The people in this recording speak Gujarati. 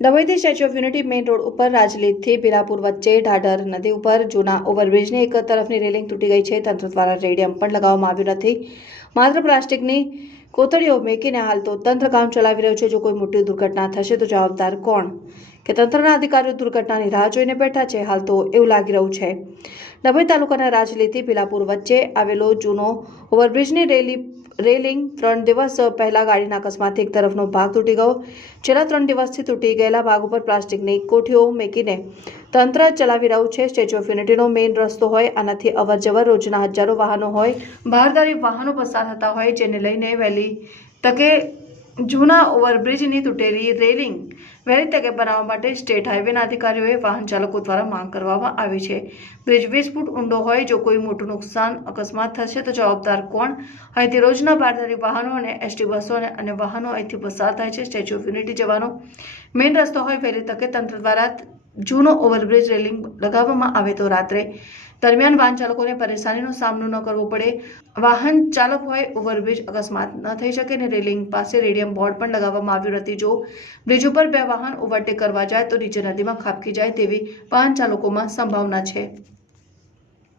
દમોહથી statue of unity main road ઉપર રાજલીથી બિલાપુર વચ્ચે ઢાઢર નદી ઉપર જૂના ઓવરબ્રિજની એક તરફની રેલિંગ તૂટી ગઈ છે। તંત્ર દ્વારા રેડિયમ પણ લગાવવામાં આવ્યું નથી, માત્ર પ્લાસ્ટિકની કોથળીઓ મેકીને હાલ તો તંત્ર કામ ચલાવી રહ્યું છે। જો કોઈ મોટી દુર્ઘટના થશે તો જવાબદાર કોણ કે તંત્રના અધિકારીઓ દુર્ઘટનાની રાહ જોઈને બેઠા છે। હાલ તો એવું લાગી રહ્યું છે દમોહ તાલુકાના રાજલીથી બિલાપુર વચ્ચે આવેલો જૂનો ઓવરબ્રિજની રેલિંગ 3 દિવસ પહેલા ગાડીના અકસ્માતથી એક તરફનો ભાગ તૂટી ગયો। છેલ્લા 3 દિવસથી તૂટી ગયેલા ભાગ ઉપર પ્લાસ્ટિકની કોઠીઓ મેકીને તંત્ર ચલાવી રહ્યું છે। સ્ટેચ્યુ ઓફ યુનિટીનો મેઇન રસ્તો હોય, આનાથી અવરજવર રોજના હજારો વાહનો હોય, બહારદારી વાહનો પસાર થતા હોય, જેને લઈને વહેલી તકે જૂના ઓવરબ્રિજની તૂટેલી રેલિંગ વહેલી તકે બનાવવા માટે સ્ટેટ હાઈવેના અધિકારીઓએ વાહન ચાલકો દ્વારા માંગ કરવામાં આવી છે। બ્રિજ 20 ફૂટ ઊંડો હોય, જો કોઈ મોટું નુકસાન અકસ્માત થશે તો જવાબદાર કોણ? અહીંથી રોજના બહારદારી વાહનો અને એસટી બસો અને અન્ય વાહનો અહીંથી પસાર થાય છે। સ્ટેચ્યુ ઓફ યુનિટી જવાનો મેઇન રસ્તો હોય, વહેલી તકે તંત્ર દ્વારા જૂનો ઓવરબ્રિજ રેલિંગ લગાવવામાં આવે તો રાત્રે દરમિયાન વાહન ચાલકોને પરેશાનીનો સામનો ન કરવો પડે। વાહન ચાલક હોય, ઓવરબ્રિજ અકસ્માત ન થઈ શકે અને રેલિંગ પાસે રેડિયમ બોર્ડ પણ લગાવવામાં આવ્યું નથી। જો બ્રિજ ઉપર 2 વાહન ઓવરટેક કરવા જાય તો નીચે નદીમાં ખાબકી જાય તેવી વાહન ચાલકોમાં સંભાવના છે।